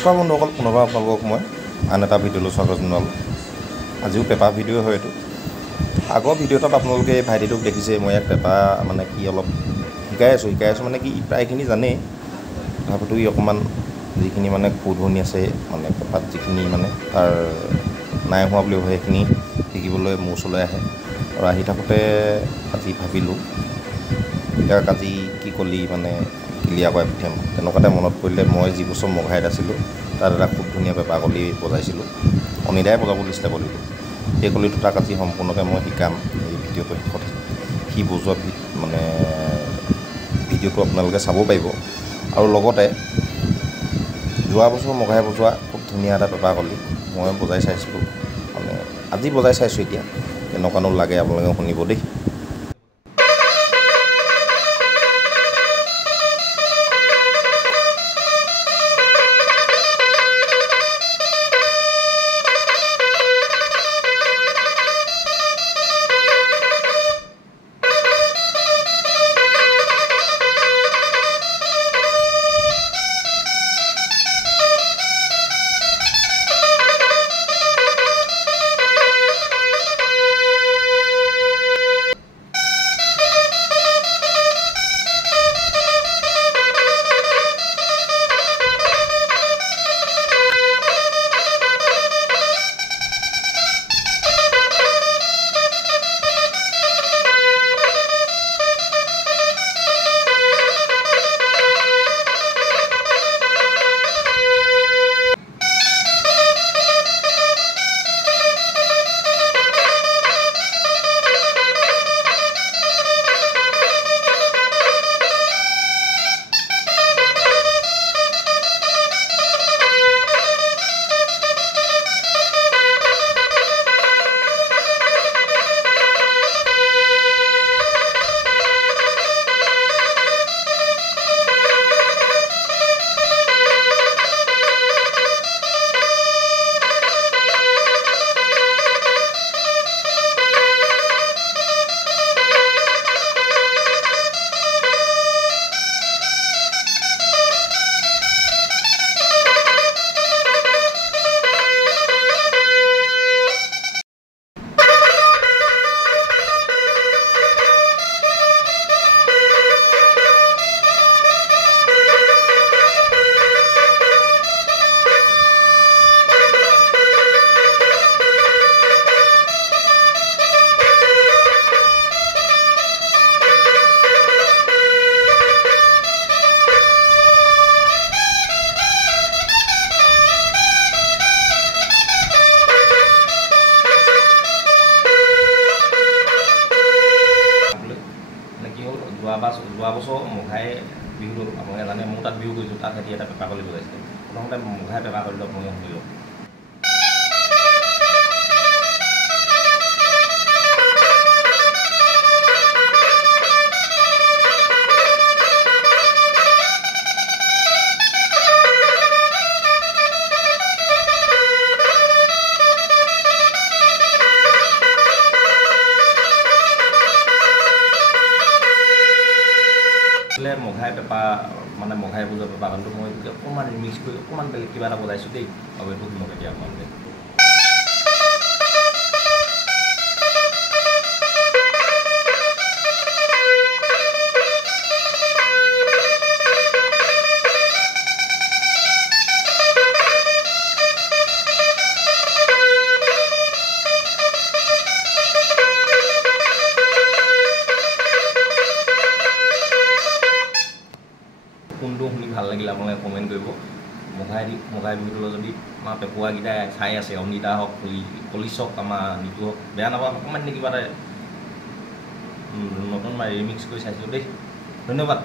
নমস্কাৰ বন্ধুসকল, পুনৰবাৰ আপোনালোকক মই আন এটা ভিডিঅ'লৈ স্বাগত জনালোঁ। আজিও পেপাৰ ভিডিঅ' হয় এইটো। আগৰ ভিডিঅ'টোত আপোনালোকে এই ভাইটিটোক দেখিছে, মই ইয়াক পেপাৰ মানে কি অলপ শিকাই আছোঁ মানে কি প্ৰায়খিনি জানেই, তথাপিতো ই অকণমান যিখিনি মানে শুধৰণি আছে মানে পেপাৰত যিখিনি মানে তাৰ নাই হোৱা বুলি ভাবে সেইখিনি শিকিবলৈ মোৰ ওচৰলৈ আহে। আৰু আহি থাকোঁতে আজি ভাবিলোঁ ইয়াক আজি কি কলি মানে ক্লিয়াৰ কৰাই পঠিয়াম। তেনেকুৱাতে মনত পৰিলে মই যি বছৰ মঘাইত আছিলোঁ তাত এটা খুব ধুনীয়া পেপাৰ কলি বজাইছিলোঁ, অনিদাই বজাব দিছিলে কলিটো। সেই কলিটো তাক আজি সম্পূৰ্ণকৈ মই শিকাম। এই ভিডিঅ'টো শেষত সি বজোৱা মানে ভিডিঅ'টো আপোনালোকে চাব পাৰিব। আৰু লগতে যোৱা বছৰ মঘাই বজোৱা খুব ধুনীয়া এটা পেপাৰ কলি মই বজাই চাইছিলোঁ, মানে আজি বজাই চাইছোঁ। এতিয়া কেনেকুৱানো লাগে আপোনালোকে শুনিব দেই। যোৱা বছৰ মঘাই বিহুটো আপোনালোকে জানে, মোৰ তাত বিহু কৰিছোঁ, তাত সিহঁতি এটা পেপাৰ কলি বজাইছিলে। প্ৰথমতে মঘাই পেপাৰ কলি লওক, মই শুনিলোঁ। মঘাই পেপাৰ মানে মঘাই বজোৱা পেপাৰ কিন্তু মই অকণমান ৰিমিক্স কৰি অকণমান বেলেগ কিবা এটা বজাইছোঁ দেই। আৰু এইটো শুনক এতিয়া আপোনালোকে। কোনটো শুনি ভাল লাগিল আপোনালোকে কমেণ্ট কৰিব। মঘাই বিহুটোলৈ যদি আমাৰ পেপুৱাকেইটাই চাই আছে, অনিতা হওক, কলিচ হওক, আমাৰ নিতু হওক, বেয়া নাপাব অকণমান কিবা এটা নতুন ৰিমিক্স কৰি চাইছিলোঁ দেই। ধন্যবাদ।